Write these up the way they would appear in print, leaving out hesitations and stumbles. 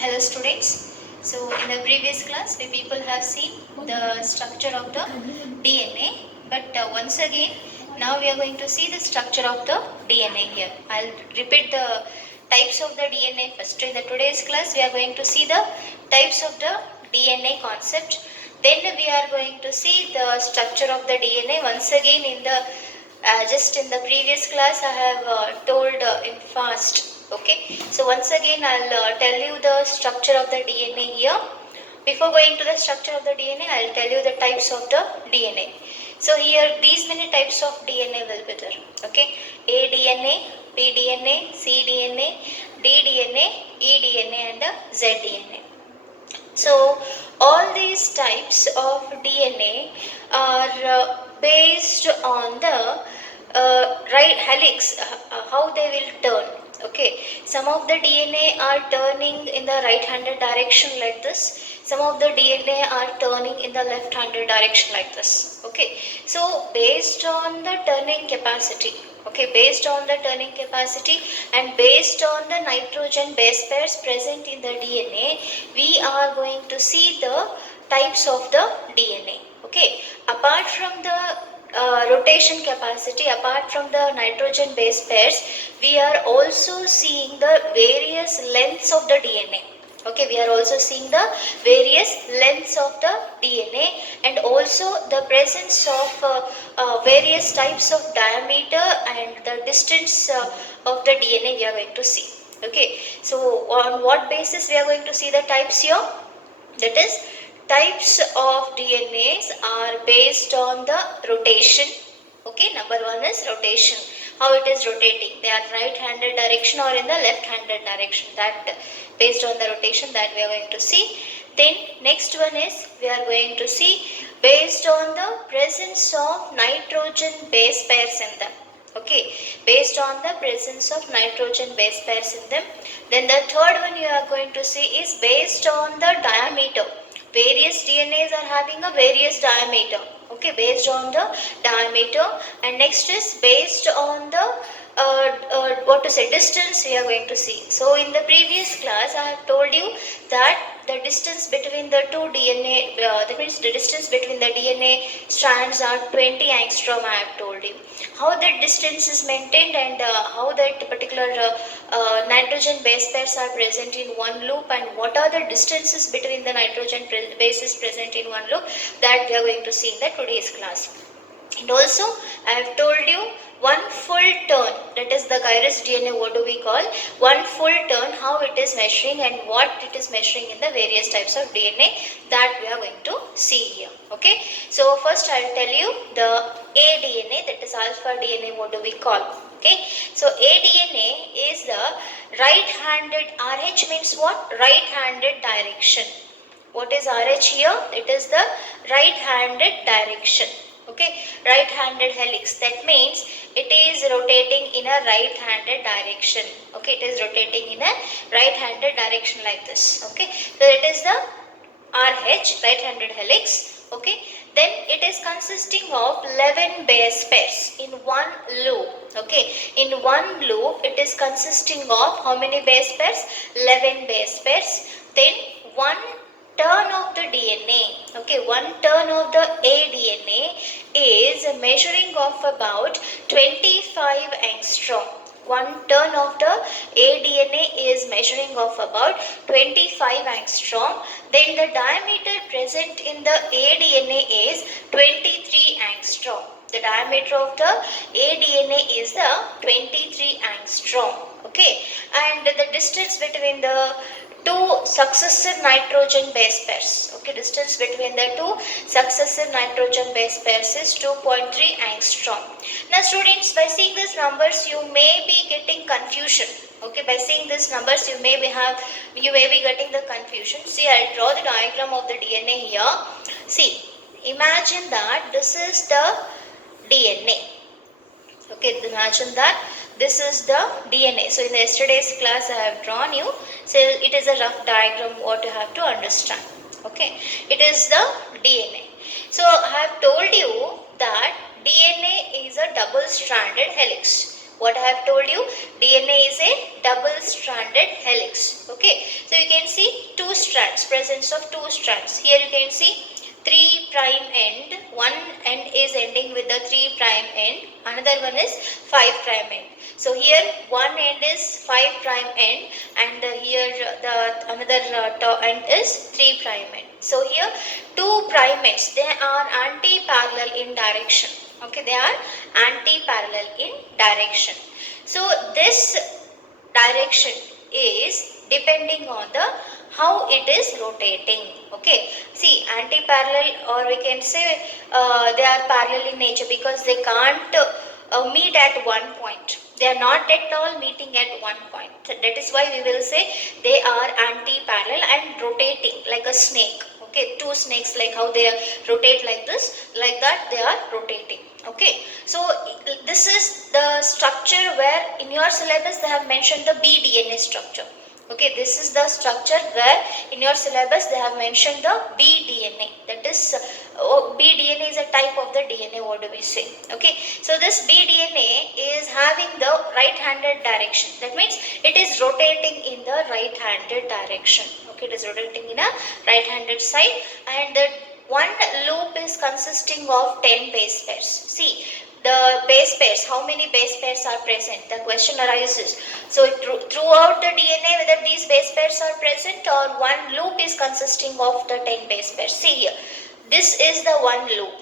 Hello students. So in the previous class we people have seen the structure of the DNA, but once again now we are going to see the structure of the DNA here. I'll repeat the types of the DNA first. In the today's class we are going to see the types of the DNA concept. Then we are going to see the structure of the DNA. Once again in the just in the previous class I have told in fast. Okay, so once again I'll tell you the structure of the DNA here. Before going to the structure of the DNA, I'll tell you the types of the DNA. So here these many types of DNA will be there. Okay, aDNA, pDNA, cDNA, ddNA, eDNA and zDNA. So all these types of DNA are based on the right helix, how they will turn. Okay, some of the DNA are turning in the right-handed direction like this. Some of the DNA are turning in the left-handed direction like this. Okay, so based on the turning capacity, based on the turning capacity and based on the nitrogen base pairs present in the DNA, we are going to see the types of the DNA. Okay, apart from the rotation capacity, apart from the nitrogen base pairs, we are also seeing the various lengths of the DNA. Okay, we are also seeing the various lengths of the DNA and also the presence of various types of diameter and the distance of the DNA we are going to see. Okay, so on what basis we are going to see the types here? That is, types of DNAs are based on the rotation. Okay, number one is rotation. How it is rotating. They are right-handed direction or in the left-handed direction. That based on the rotation that we are going to see. Then next one is we are going to see based on the presence of nitrogen base pairs in them. Okay, based on the presence of nitrogen base pairs in them. Then the third one you are going to see is based on the diameter. Various DNAs are having a various diameter. Okay, based on the diameter. And next is based on the distance we are going to see. So in the previous class I have told you that the distance between the two DNA, that means the distance between the DNA strands are 20 angstrom. I have told you how that distance is maintained and how that particular nitrogen base pairs are present in one loop and what are the distances between the nitrogen bases present in one loop, that we are going to see in the today's class. And also I have told you one full turn, that is the gyrus DNA, what do we call one full turn, how it is measuring and what it is measuring in the various types of DNA, that we are going to see here. Okay, so first I will tell you the aDNA, that is alpha DNA, what do we call. Okay, so aDNA is the right-handed, RH means what? Right-handed direction. What is RH here? It is the right-handed direction. Okay, right-handed helix. That means it is rotating in a right-handed direction. Okay, it is rotating in a right-handed direction like this. Okay, so it is the RH, right-handed helix. Okay, then it is consisting of 11 base pairs in one loop. Okay, in one loop it is consisting of how many base pairs? 11 base pairs. Then one turn of the DNA, okay, one turn of the aDNA is measuring of about 25 angstrom. One turn of the aDNA is measuring of about 25 angstrom. Then the diameter present in the aDNA is 23 angstrom. The diameter of the aDNA is the 23 angstrom. Okay, and the distance between the two successive nitrogen base pairs. Okay, distance between the two successive nitrogen base pairs is 2.3 angstrom. Now students, by seeing these numbers you may be getting confusion. Okay, by seeing these numbers you may be getting the confusion. See, I'll draw the diagram of the DNA here. See, imagine that this is the DNA. Okay, imagine that this is the DNA. So in the yesterday's class I have drawn you. So it is a rough diagram what you have to understand. Okay, it is the DNA. So I have told you that DNA is a double-stranded helix. What I have told you, DNA is a double-stranded helix. Okay, so you can see two strands, presence of two strands. Here you can see 3' end, one end is ending with the 3' end, another one is 5' end. So here one end is 5' end and here the another end is 3' end. So here two prime ends, they are anti-parallel in direction. Okay, they are anti-parallel in direction. So this direction is depending on the how it is rotating. Okay, see, anti-parallel, or we can say they are parallel in nature because they can't meet at one point. They are not at all meeting at one point. So that is why we will say they are anti-parallel and rotating like a snake. Okay, two snakes, like how they rotate like this, like that they are rotating. Okay, so this is the structure where in your syllabus they have mentioned the Bdna structure. Okay, this is the structure where in your syllabus they have mentioned the Bdna. That is, Bdna is a type of the DNA. What do we say? Okay, so this Bdna is having the right-handed direction. That means it is rotating in the right-handed direction. Okay, it is rotating in a right-handed side, and the one loop is consisting of 10 base pairs. See, the base pairs, how many base pairs are present? The question arises. So throughout the DNA, whether these base pairs are present or one loop is consisting of the 10 base pairs. See here, this is the one loop.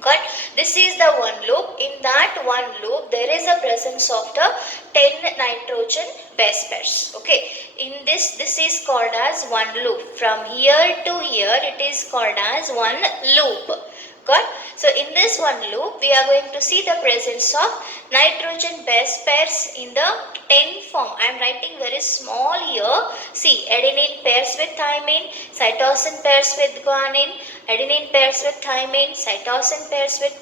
Got, this is the one loop. In that one loop there is a presence of the 10 nitrogen base pairs. Okay, in this is called as one loop. From here to here it is called as one loop. Got, so in this one loop we are going to see the presence of nitrogen base pairs in the 10 form. I am writing very small here. See, adenine pairs with thymine, cytosine pairs with guanine, adenine pairs with thymine, cytosine pairs with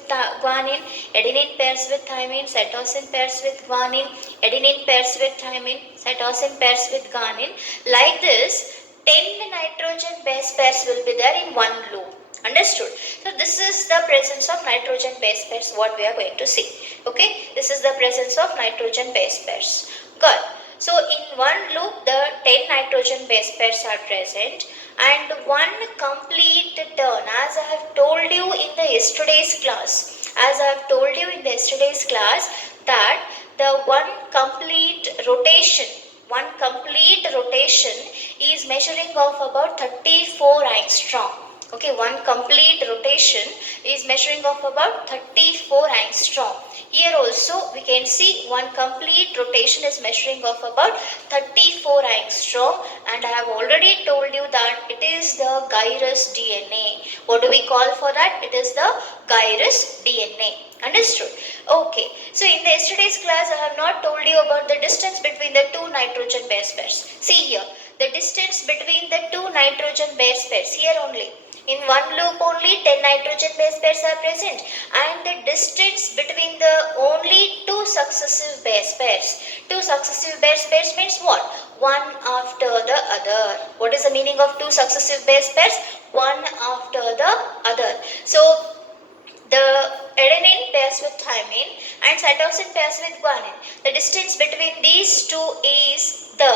guanine, adenine pairs with thymine, cytosine pairs with guanine, adenine pairs with thymine, cytosine pairs with guanine. Like this, 10 nitrogen base pairs will be there in one loop. Understood? So this is the presence of nitrogen base pairs, what we are going to see. Okay, this is the presence of nitrogen base pairs. Good. So in one loop the 10 nitrogen base pairs are present, and one complete turn, as I have told you in the yesterday's class, that the one complete rotation is measuring of about 34 angstrom. Okay, one complete rotation is measuring of about 34 angstrom. Here also we can see one complete rotation is measuring of about 34 angstrom, and I have already told you that it is the gyrus DNA. What do we call for that? It is the gyrus DNA. Understood? Okay, so in the yesterday's class I have not told you about the distance between the two nitrogen base pairs. See here, the distance between the two nitrogen base pairs, here only. In one loop only 10 nitrogen base pairs are present, and the distance between the only two successive base pairs. Two successive base pairs means what? One after the other. What is the meaning of two successive base pairs? One after the other. So the adenine pairs with thymine and cytosine pairs with guanine. The distance between these two is the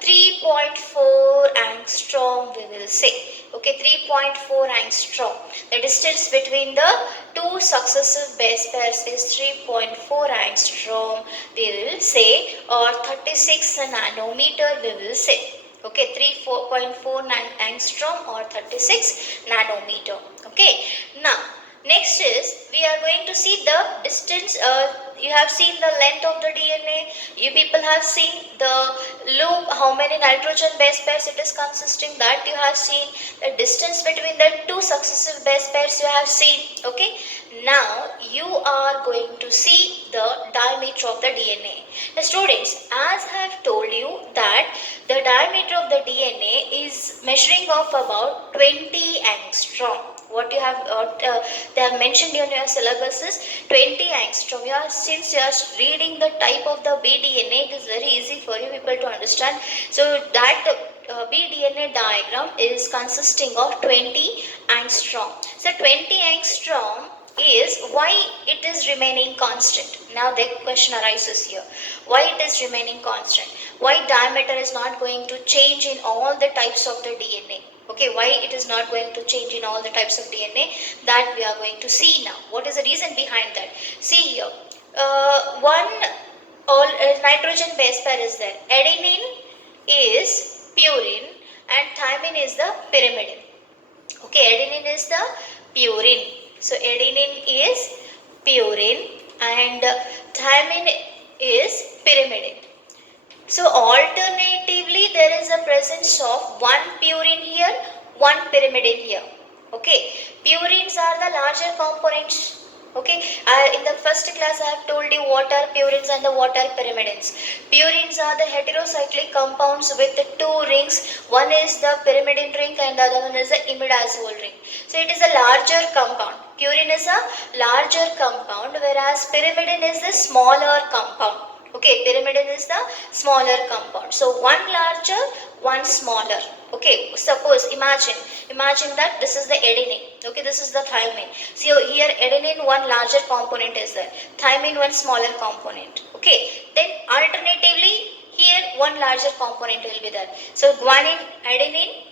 3.4 angstrom, we will say. Okay, 3.4 angstrom. The distance between the two successive base pairs is 3.4 angstrom, we will say, or 36 nanometer, we will say. Okay, 3.4 angstrom or 36 nanometer. Okay, now next is we are going to see the distance. You have seen the length of the DNA. You people have seen the loop, how many nitrogen base pairs it is consisting, that you have seen. The distance between the two successive base pairs you have seen. Okay. Now you are going to see the diameter of the DNA. Now students, as I have told you that the diameter of the DNA is measuring of about 20 angstrom. What you have they have mentioned in your syllabus is 20 angstrom. Since you are reading the type of the Bdna, it is very easy for you people to understand. So that Bdna diagram is consisting of 20 angstrom. So 20 angstrom is why it is remaining constant. Now the question arises here. Why it is remaining constant? Why diameter is not going to change in all the types of the DNA? Okay, why it is not going to change in all the types of DNA? That we are going to see now. What is the reason behind that? See here. One all nitrogen base pair is there. Adenine is purine and thymine is the pyrimidine. Okay, adenine is the purine. So adenine is purine and thymine is pyrimidine. So alternatively there is a presence of one purine here, one pyrimidine here. Okay, purines are the larger components. Okay, in the first class I have told you what are purines and what are pyrimidines. Purines are the heterocyclic compounds with the two rings. One is the pyrimidine ring and the other one is the imidazole ring. So it is a larger compound. Purine is a larger compound whereas pyrimidine is the smaller compound. Okay, pyrimidine is the smaller compound. So one larger, one smaller. Okay, suppose imagine that this is the adenine. Okay, this is the thymine. So here adenine one larger component is there. Thymine one smaller component. Okay, then alternatively here one larger component will be there. So guanine, adenine,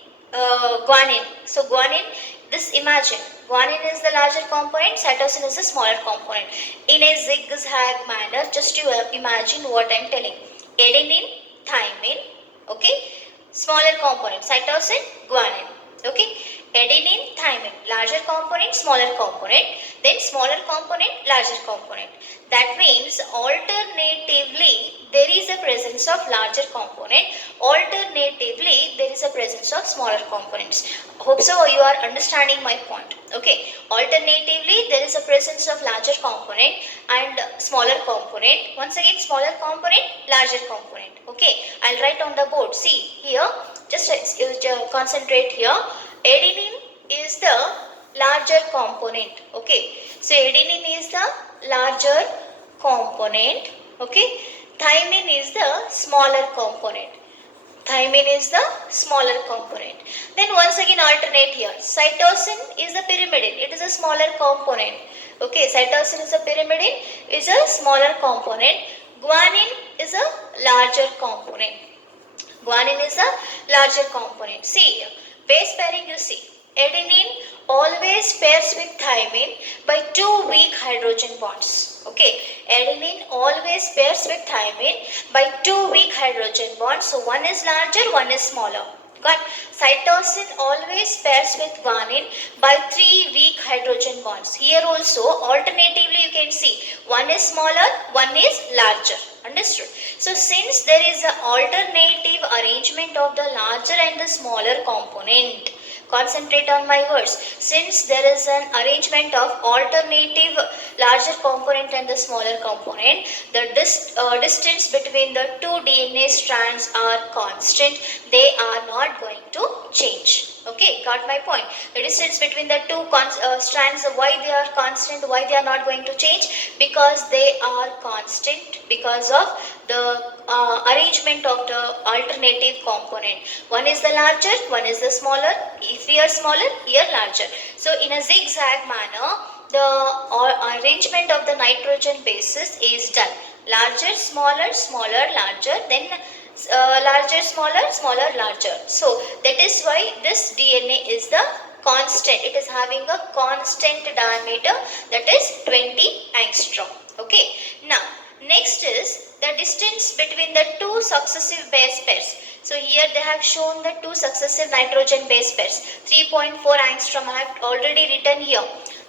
guanine. So guanine, this imagine guanine is the larger component, cytosine is the smaller component. In a zigzag manner, just you imagine what I am telling. Adenine, thymine, okay, smaller component, cytosine, guanine, okay. Adenine, thymine, larger component, smaller component, then smaller component, larger component. That means alternatively there is a presence of larger component, alternatively there is a presence of smaller components. Hope so you are understanding my point. Okay, alternatively there is a presence of larger component and smaller component. Once again smaller component, larger component. Okay, I'll write on the board. See here, just concentrate here. Adenine is the larger component. Okay, so adenine is the larger component. Okay, thymine is the smaller component. Thymine is the smaller component. Then once again alternate here. Cytosine is the pyrimidine. It is a smaller component. Okay, cytosine is a pyrimidine, is a smaller component. Guanine is a larger component. Guanine is a larger component. See, base pairing you see. Adenine always pairs with thymine by two weak hydrogen bonds. Okay, adenine always pairs with thymine by two weak hydrogen bonds. So one is larger, one is smaller. Got? Cytosine always pairs with guanine by three weak hydrogen bonds. Here also alternatively you can see one is smaller, one is larger. Understood? So since there is an alternative arrangement of the larger and the smaller component, concentrate on my words. Since there is an arrangement of alternative larger component and the smaller component, the distance between the two DNA strands are constant. They are not going to change. Okay, got my point. The distance between the two strands, why they are constant, why they are not going to change? Because they are constant because of the arrangement of the alternative component. One is the larger, one is the smaller. If we are smaller, here larger. So in a zigzag manner, the arrangement of the nitrogen bases is done. Larger, smaller, smaller, larger, then larger, smaller, smaller, larger. So that is why this DNA is the constant. It is having a constant diameter, that is 20 angstrom. Okay. Now next is the distance between the two successive base pairs. So here they have shown the two successive nitrogen base pairs. 3.4 angstrom I have already written here.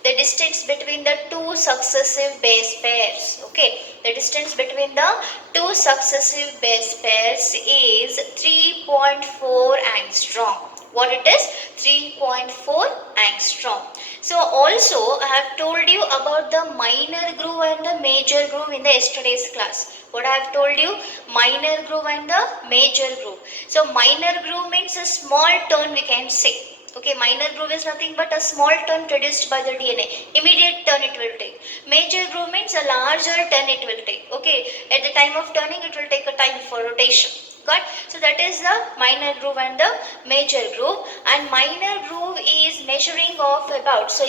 The distance between the two successive base pairs. Okay, the distance between the two successive base pairs is 3.4 angstrom. What it is? 3.4 angstrom. So also I have told you about the minor groove and the major groove in the yesterday's class. What I have told you? Minor groove and the major groove. So minor groove means a small turn we can say. Okay, minor groove is nothing but a small turn produced by the DNA. Immediate turn it will take. Major groove means a larger turn it will take. Okay, at the time of turning it will take a time for rotation. Got? So that is the minor groove and the major groove, and minor groove is measuring of about, so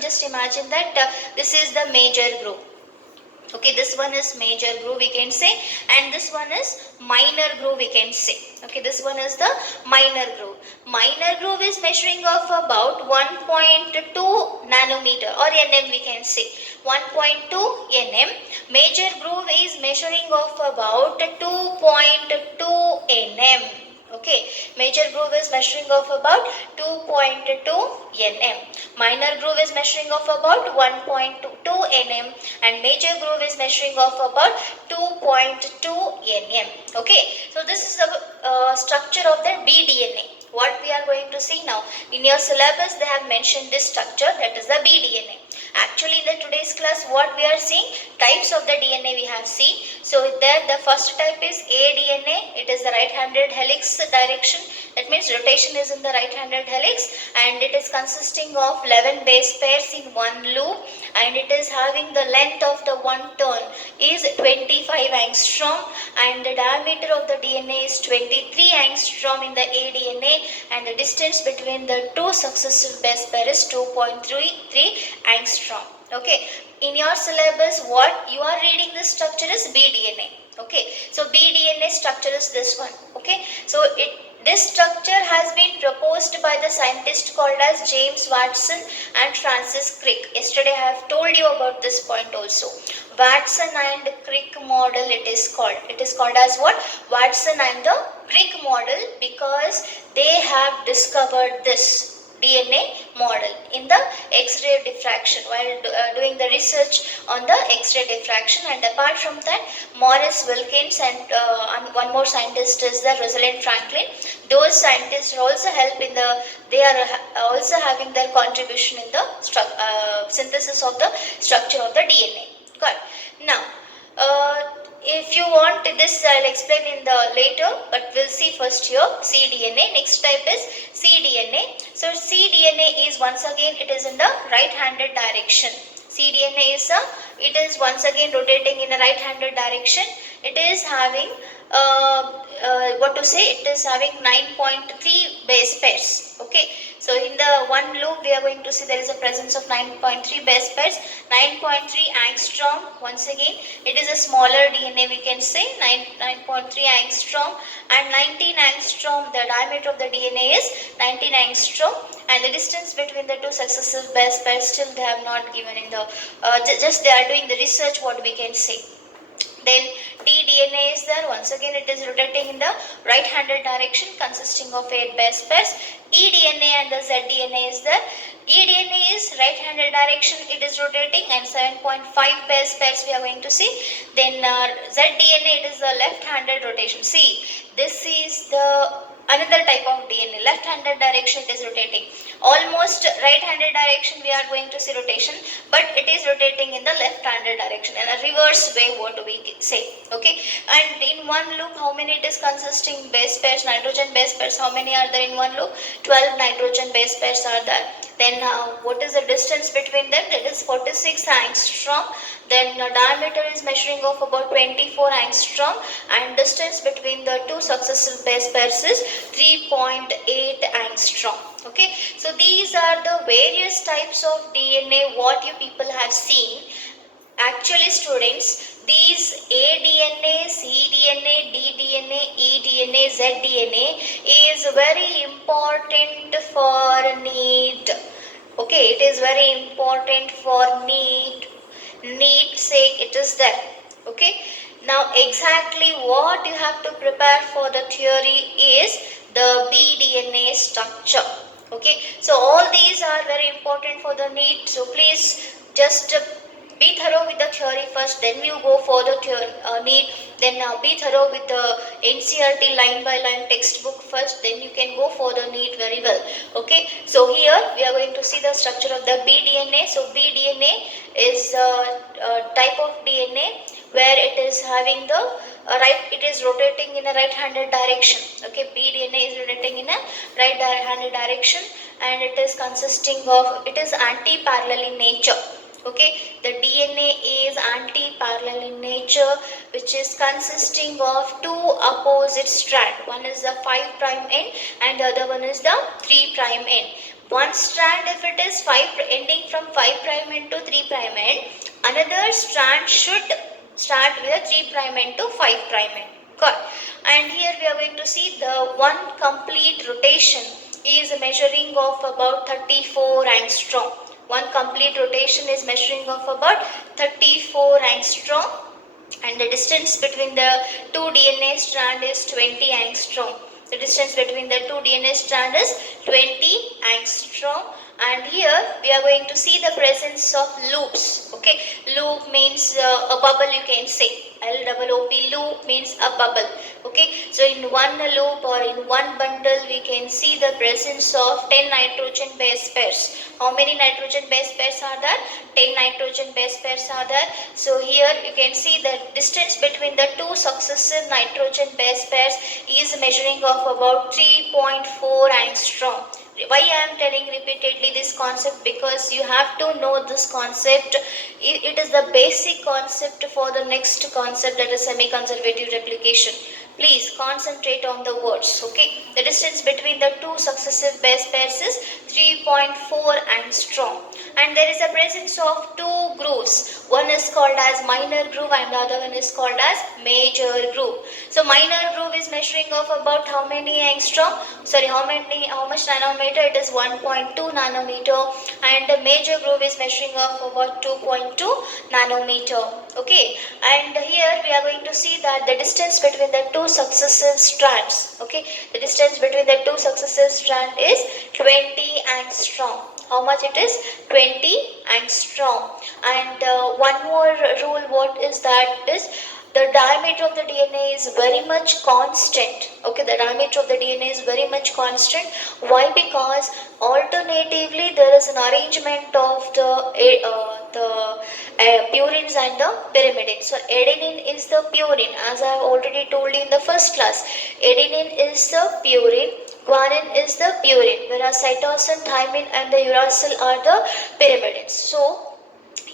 just imagine that this is the major groove. Okay, this one is major groove we can say, and this one is minor groove we can say. Okay, this one is the minor groove. Minor groove is measuring of about 1.2 nanometer or nm we can say, 1.2 nm. Major groove is measuring of about 2.2 nm. Okay, major groove is measuring of about 2.2 nm. Minor groove is measuring of about 1.2 nm, and major groove is measuring of about 2.2 nm. Okay, so this is the structure of the Bdna. What we are going to see now, in your syllabus they have mentioned this structure, that is the Bdna. Actually in the today's class what we are seeing, types of the DNA we have seen. So there the first type is aDNA, it is the right-handed helix direction, that means rotation is in the right-handed helix, and it is consisting of 11 base pairs in one loop, and it is having the length of the one turn is 25 angstrom, and the diameter of the DNA is 23 angstrom in the aDNA, and the distance between the two successive base pair is 2.33 angstrom. Okay, in your syllabus what you are reading, this structure is Bdna. Okay, so Bdna structure is this one. Okay, so this structure has been proposed by the scientist called as James Watson and Francis Crick. Yesterday I have told you about this point also. Watson and Crick model it is called. It is called as what? Watson and the Crick model, because they have discovered this DNA model in the X-ray diffraction while doing the research on the X-ray diffraction. And apart from that, Morris Wilkins and one more scientist is the Rosalind Franklin. Those scientists also help in the, they are also having their contribution in the synthesis of the structure of the DNA. Got it? Now, if you want this, I'll explain in the later, but we'll see first here cDNA. Next type is cDNA. So cDNA is once again it is in the right-handed direction. cDNA is it is once again rotating in a right-handed direction. It is having what to say? It is having 9.3 base pairs. Okay, so in the one loop we are going to see there is a presence of 9.3 base pairs, 9.3 angstrom. Once again, it is a smaller DNA we can say, 9.3 angstrom, and 19 angstrom. The diameter of the DNA is 19 angstrom, and the distance between the two successive base pairs still they have not given in the just they are doing the research what we can say. Then tDNA is there. Once again it is rotating in the right-handed direction consisting of 8 base pairs. eDNA and the zDNA is there. eDNA is right-handed direction, it is rotating, and 7.5 base pairs we are going to see. Then zDNA, it is the left-handed rotation. See, this is the another type of DNA, left-handed direction it is rotating. Almost right-handed direction we are going to see rotation, but it is rotating in the left-handed direction, in a reverse way what we say. Okay, and in one loop how many it is consisting base pairs, nitrogen base pairs, how many are there in one loop? 12 nitrogen base pairs are there. Then what is the distance between them? That is 46 angstrom. Then diameter is measuring of about 24 angstrom, and distance between the two successive base pairs is 3.8 angstrom. Okay, so these are the various types of DNA what you people have seen. Actually students, these aDNA, cDNA, dDNA, eDNA, zDNA is very important for NEET. Okay, it is very important for NEET. NEET sake it is there. Okay, now exactly what you have to prepare for the theory is the Bdna structure. Okay, so all these are very important for the NEET. So please just be thorough with the theory first, then you go for the NEET. Then be thorough with the NCERT line by line textbook first, then you can go for the NEET very well. Okay, so here we are going to see the structure of the Bdna. So Bdna is a type of DNA where it is having the it is rotating in a right-handed direction. Okay, Bdna is rotating in a right-handed direction, and it is consisting of, it is anti-parallel in nature. Okay, the DNA is anti-parallel in nature, which is consisting of two opposite strands. One is the 5' end and the other one is the 3' end. One strand, if it is 5 ending from 5' end to 3' end, another strand should start with a 3' end to 5' end. Got. And here we are going to see the one complete rotation is measuring of about 34 angstrom. One complete rotation is measuring of about 34 angstrom, and the distance between the two DNA strand is 20 angstrom. The distance between the two DNA strand is 20 angstrom. And here we are going to see the presence of loops. Okay, loop means a bubble, you can say. LOOP, loop means a bubble. Okay, so in one loop or in one bundle we can see the presence of 10 nitrogen base pairs. How many nitrogen base pairs are there? 10 nitrogen base pairs are there. So here you can see the distance between the two successive nitrogen base pairs is measuring of about 3.4 angstrom. Why I am telling repeatedly this concept? Because you have to know this concept. It is the basic concept for the next concept, that is semi-conservative replication. Please concentrate on the words. Okay, the distance between the two successive base pairs is 3.4 angstrom, and there is a presence of two grooves. One is called as minor groove and the other one is called as major groove. So minor groove is measuring of about how many angstrom? Sorry, how much nanometer? It is 1.2 nanometer, and the major groove is measuring of about 2.2 nanometer. Okay, and here we are going to see that the distance between the two successive strands. Okay, the distance between the two successive strands is 20 angstrom. How much it is? 20 angstrom. And one more rule, what is that? Is the diameter of the DNA is very much constant. Okay, the diameter of the DNA is very much constant. Why? Because alternatively there is an arrangement of the purines and the pyrimidines. So adenine is the purine, as I have already told you in the first class. Adenine is the purine, guanine is the purine, whereas cytosine, thymine and the uracil are the pyrimidines. So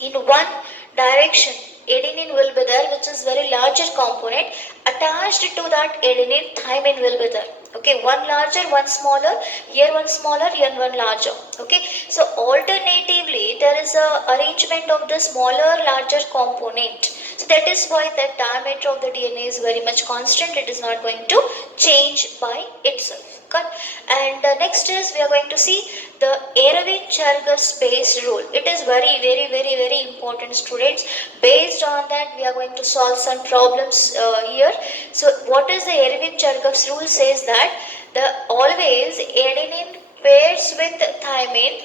in one direction adenine will be there, which is very larger component. Attached to that adenine, thymine will be there. Okay, one larger, one smaller, here one smaller, here one larger. Okay, so alternatively there is a arrangement of the smaller larger component. So that is why the diameter of the DNA is very much constant. It is not going to change by itself. Cut. And next is we are going to see the Aravind-Cherigov space rule. It is very important, students. Based on that we are going to solve some problems here. So what is the Aravind-Cherigov rule? Says that the always adenine pairs with thymine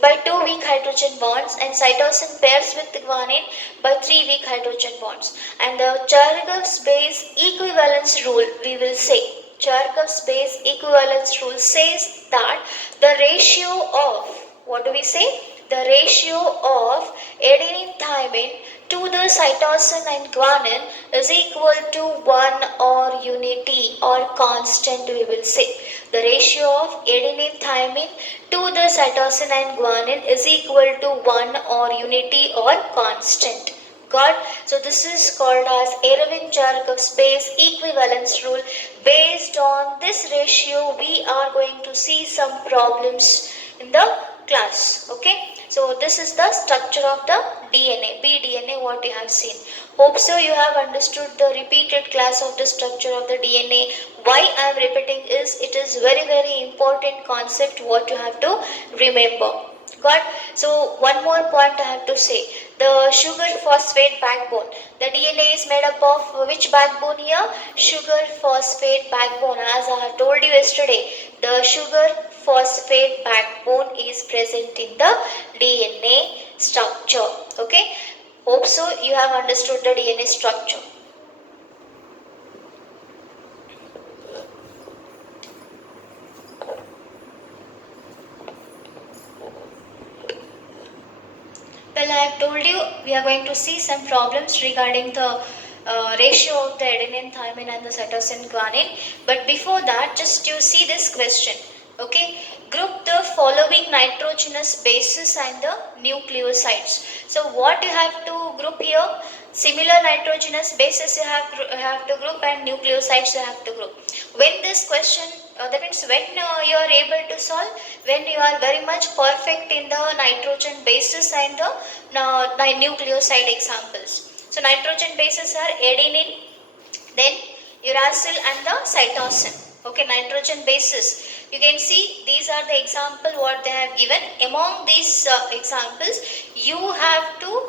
by 2 weak hydrogen bonds and cytosine pairs with guanine by 3 weak hydrogen bonds. And the Cherigov space equivalence rule, we will say, Cherigov space equivalence rule says that the ratio of, what do we say? The ratio of adenine thymine to the cytosine and guanine is equal to 1 or unity or constant, we will say. The ratio of adenine thymine to the cytosine and guanine is equal to 1 or unity or constant. Got? So this is called as Aravind-Cherigov space equivalence rule. Based on this ratio we are going to see some problems in the class. Okay, so this is the structure of the DNA, bDNA, what you have seen. Hope so you have understood the repeated class of the structure of the DNA. Why I am repeating is it is very important concept what you have to remember. Got? So one more point I have to say. The sugar phosphate backbone. The DNA is made up of which backbone here? Sugar phosphate backbone. As I have told you yesterday, the sugar phosphate backbone is present in the DNA structure. Okay? Hope so you have understood the DNA structure. Well, I have told you we are going to see some problems regarding the ratio of the adenine, thymine and the cytosine guanine. But before that, just you see this question. Okay, group the following nitrogenous bases and the nucleosides. So what you have to group here? Similar nitrogenous bases you have to group and nucleosides you have to group. When this question, that means when you are able to solve, when you are very much perfect in the nitrogen bases and the nucleoside examples. So nitrogen bases are adenine, then uracil and the cytosine. Okay, nitrogen bases. You can see these are the example what they have given. Among these examples, you have to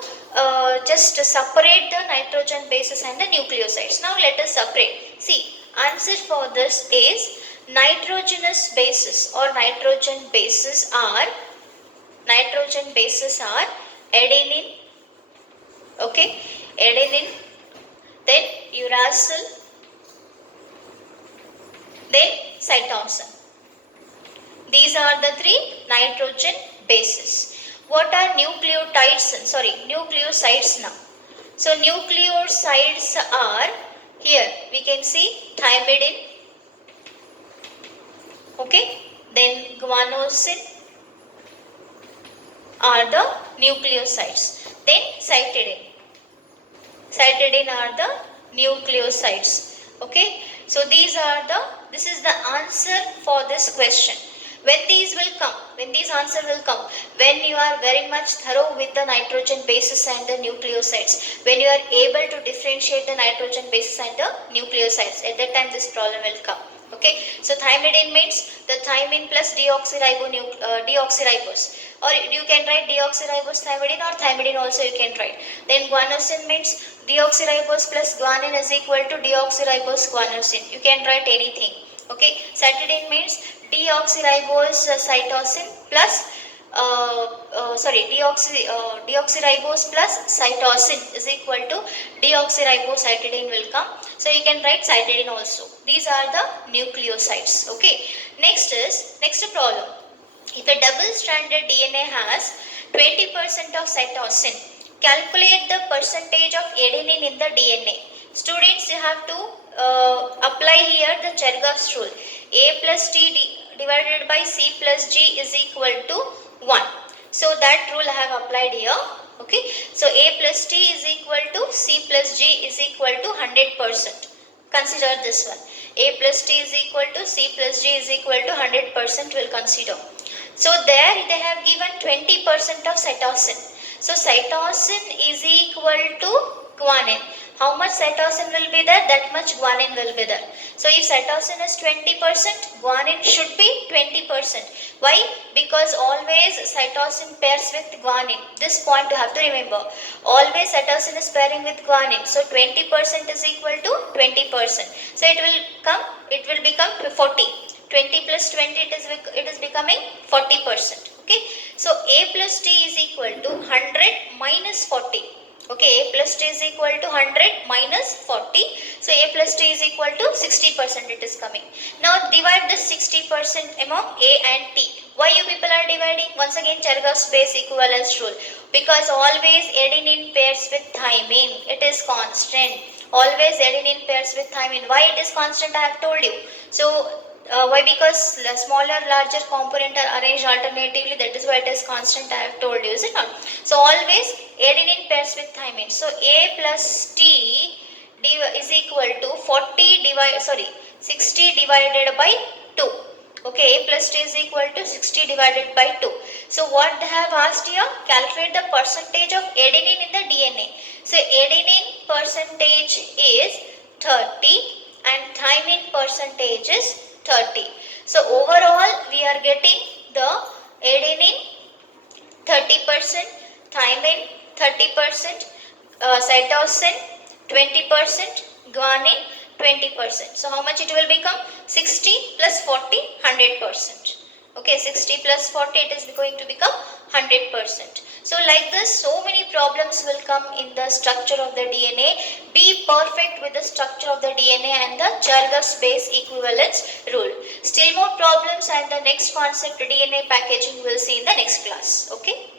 just separate the nitrogen bases and the nucleosides. Now let us separate. See, answer for this is nitrogenous bases or nitrogen bases are adenine, okay, adenine, then uracil, then cytosine. These are the three nitrogen bases. What are nucleosides now? So nucleosides are, here we can see thymidine, okay, then guanosine are the nucleosides, then cytidine are the nucleosides, okay. So this is the answer for this question. When these answer will come, when you are very much thorough with the nitrogen bases and the nucleosides, when you are able to differentiate the nitrogen bases and the nucleosides, at that time this problem will come. Okay, so thymidine means the thymine plus deoxyribose, or you can write deoxyribose thymidine or thymidine also you can write. Then guanosine means deoxyribose plus guanine is equal to deoxyribose guanosine. You can write anything. Okay, cytidine means deoxyribose cytosine plus deoxyribose plus cytosine is equal to deoxyribose cytidine will come. So you can write cytidine also. These are the nucleosides. Okay. Next problem. If a double-stranded DNA has 20% of cytosine, calculate the percentage of adenine in the DNA. Students, you have to apply here the Cherigov's rule. A plus T divided by C plus G is equal to 1. So that rule I have applied here. Okay. So A plus T is equal to C plus G is equal to 100%. Consider this one. A plus T is equal to C plus G is equal to 100% will consider. So there they have given 20% of cytosine. So cytosine is equal to guanine. How much cytosine will be there? That much guanine will be there. So if cytosine is 20%, guanine should be 20%. Why? Because always cytosine pairs with guanine. This point you have to remember. Always cytosine is pairing with guanine. So 20% is equal to 20%. So it will become 40. 20 plus 20 it is becoming 40%. Okay. So A plus T is equal to 100 minus 40. Okay, A plus T is equal to 100 minus 40. So A plus T is equal to 60% it is coming. Now divide this 60% among A and T. Why you people are dividing? Once again Cherigov base equivalence rule. Because always adenine pairs with thymine. It is constant. Always adenine pairs with thymine. Why it is constant I have told you. So why? Because the smaller larger component are arranged alternatively, that is why it is constant I have told you, is it not? So always adenine pairs with thymine. So A plus T is equal to 60 divided by 2. Okay, A plus T is equal to 60 divided by 2. So what they have asked here? Calculate the percentage of adenine in the DNA. So adenine percentage is 30 and thymine percentage is 30. So overall we are getting the adenine 30%, thymine 30%, cytosine 20%, guanine 20%. So how much it will become? 60 plus 40, 100%. Okay, 60 plus 40 it is going to become 100%. So like this, so many problems will come in the structure of the DNA. Be perfect with the structure of the DNA and the Cherigov base equivalence rule. Still more problems and the next concept DNA packaging we'll see in the next class. Okay.